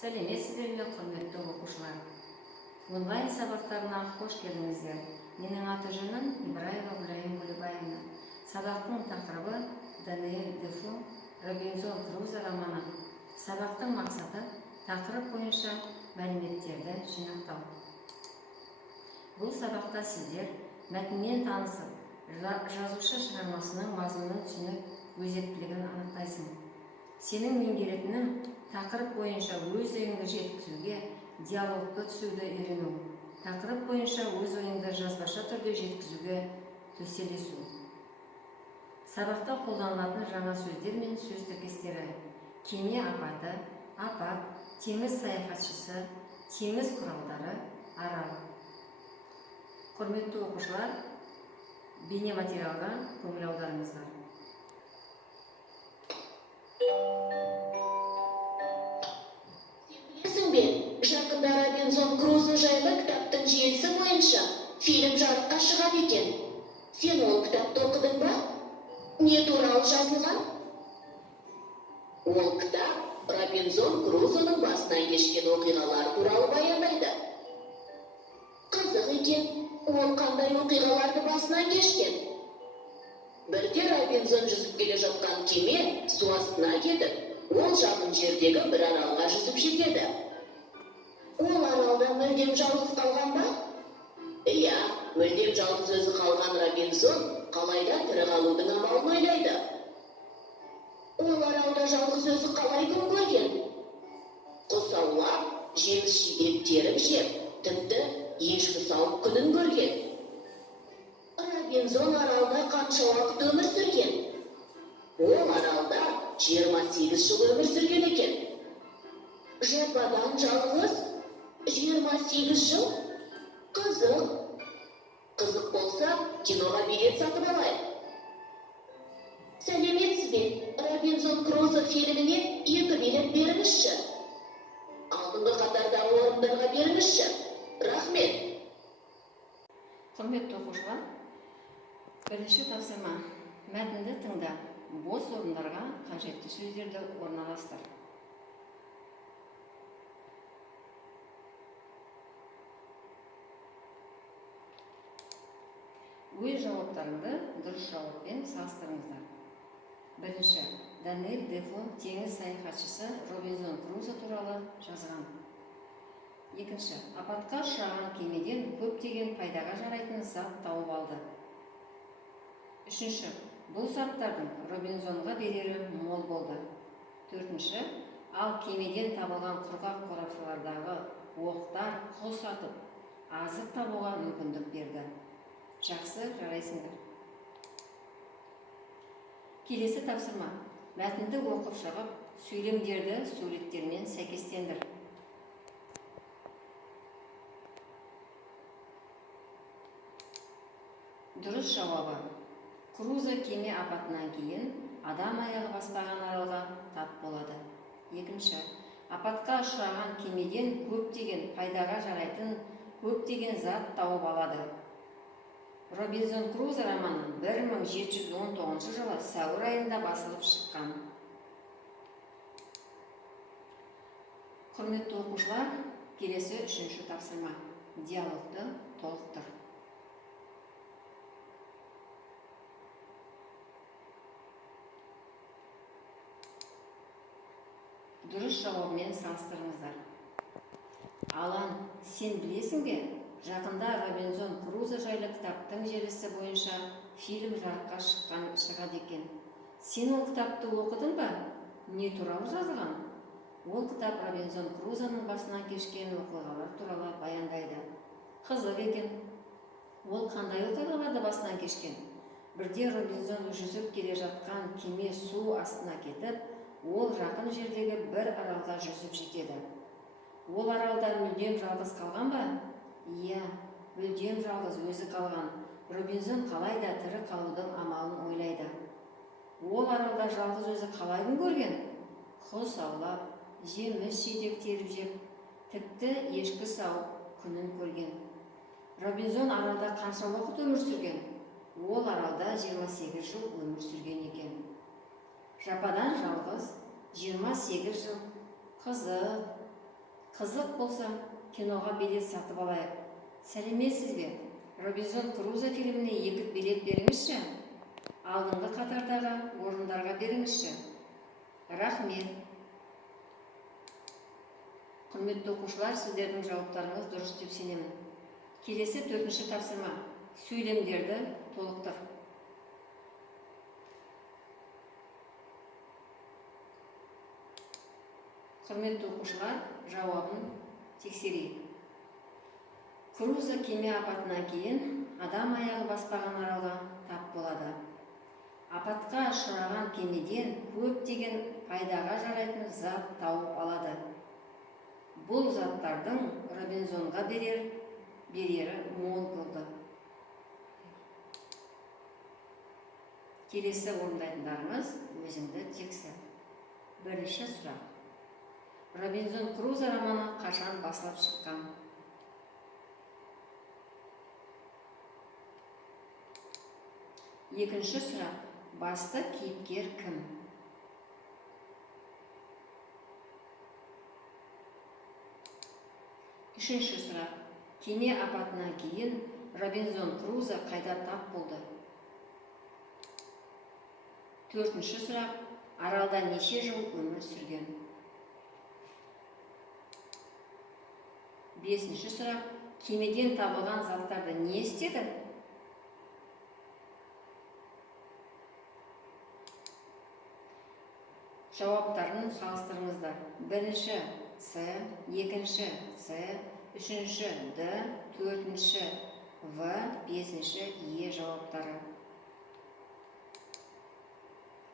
Сәлеметсіздер ме, құрметті оқушылар? Онлайн сабақтарына қош келдіңіздер. Менің аты-жөнім Ибраева Гүлайым Гүлбаевна. Сабақтың тақырыбы Даниэль Дефо Робинзон Крузо романы. Сабақтың мақсаты тақырып бойынша мәліметтерді жинақтау. Бұл сабақта сіздер мәтінмен танысып, жазушы шығармасының мазмұнын түсініп, өзектілігін анықтайсың. Сенің меңгеретінің тақырып бойынша өз ойыңды жеткізуге, диалогты түсуді үйрену. Тақырып бойынша өз ойыңды жазбаша түрде жеткізуге төселесу. Сабақта қолданылатын жаңа сөздер мен сөз тіркестері: кеме апаты, апат, теңіз саяхатшысы, теңіз құралдары, арал. Құрметті оқушылар, бейнематериалға көңіл аударыңыздар. Жақында Робинзон Крузо жайлы кітаптың желісі бойынша фильм жарыққа шығады екен. Сен ол кітапты оқыдың ба? Не туралы жазылған? Ол кітап Робинзон Крузоның басынан кешкен оқиғалар туралы баяндайды. Қызық екен, ол қандай оқиғаларды басынан кешкен? Бірде Робинзон жүзіп келе жатқан кеме су астына кетіп, ол жақын жердегі бір аралға жүзіп жетеді. Ол аралда мүлдем жалғыз қалған ба? Иә, мүлдем жалғыз өзі қалған Робинзон қалайда тірі қалудың амалын ойлайды. Ол аралда жалғыз өзі қалай күн көрген? Құс аулап, жеміс-жидек теріп жеп, тіпті ешкі сауып күнін көрген. Робинзон аралда қанша уақыт өмір сүрген? Ол аралда 28 жыл өмір сүрген екен. Жападан жалғыз 28 жыл? Қызық болса, киноға билет сатып алайық. Сәлеметсіз бе? Робинзон Крузо фильміне 2 билет беріңізші. Алдыңғы қатардағы орындарға беріңізші. Рахмет. Құрметті оқушылар, бірінші тапсырма: мәтінді тыңда, бос орындарға қажетті сөздерді орналастыр. Өз жауаптарыңды дұрыс жауаппен салыстырыңыздар. Бірінші: Даниэль Дефо теңіз саяхатшысы Робинзон Крузо туралы жазған. Екінші: апатқа ұшыраған кемеден көптеген пайдаға жарайтын зат тауып алды. Үшінші: бұл заттардың Робинзонға берері мол болды. Төртінші: ал кемеден табылған құрғақ қорапшалардағы оқтар құс атып, азық табуға мүмкіндік берді. Жақсы, жарайсыңдар. Келесі тапсырма: мәтінді оқып шығып, сөйлемдерді суреттермен сәйкестендір. Дұрыс жауабы: Крузо кеме апатынан кейін адам аяғы баспаған аралға тап болады. Екінші: апатқа ұшыраған кемеден көптеген пайдаға жарайтын көптеген зат тауып алады. Робинзон Крузо романы 1719 жылы сәуір айында басылып шыққан. Құрметті оқушылар, келесі үшінші тапсырма: диалогты толықтыр. Дұрыс жауабымен салыстырыңыздар. Алан, сен білесің бе? Жақында Робинзон Крузо жайлы кітаптың желісі бойынша фильм жарыққа шығады екен. Сен ол кітапты оқыдың ба? Не туралы жазылған? Ол кітап Робинзон Крузоның басынан кешкен оқиғалар туралы баяндайды. Қызық екен. Ол қандай оқиғаларды басынан кешкен? Бірде Робинзон жүзіп келе жатқан кеме су астына кетіп, ол жақын жердегі бір аралға жүзіп жетеді. Ол аралда мүлдем жалғыз қалған ба? Иә, мүлдем жалғыз өзі қалған. Робинзон қалайда тірі қалудың амалын ойлайды. Ол аралда жалғыз өзі қалай күн көрген? Құс аулап, жеміс-жидек теріп жеп, тіпті ешкі сауып күнін көрген. Робинзон аралда қанша уақыт өмір сүрген? Ол аралда 28 жыл өмір сүрген екен. Жападан жалғыз 28 жыл. Қызық, Қызық болса, киноға билет сатып алайық. Сәлеметсіз бе? Робинзон Крузо фильміне 2 билет беріңізші. Алдыңғы қатардағы орындарға беріңізші. Рахмет. Құрметті оқушылар, сіздердің жауаптарыңыз дұрыс деп сенемін. Келесі 4-ші тапсырма. Сөйлемдерді толықтыр. Құрметті оқушылар, жауабын тексерейік. Крузо кеме апатынан кейін адам аяғы баспаған аралға тап болады. Апатқа ұшыраған кемеден көптеген пайдаға жарайтын зат тауып алады. Бұл заттардың Робинзонға берері мол болды. Келесі орындайтындарыңыз өзіңді тексер. Бірінші сұрақ. Робинзон Крузо романы қашан басылып шыққан? Екінші сұрақ. Басты кейіпкер кім? Үшінші сұрақ. Кеме апатынан кейін Робинзон Крузо қайда тап болды? Төртінші сұрақ. Аралда неше жыл өмір сүрген? Бесінші сұрақ. Кемеден табылған заттарды не істеді? Жауаптарын салыстырыңыздар. Бірінші С, екінші С, үшінші Д, төртінші В, бесінші Е жауаптары.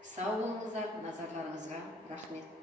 Сау болыңыздар, назарларыңызға рахмет.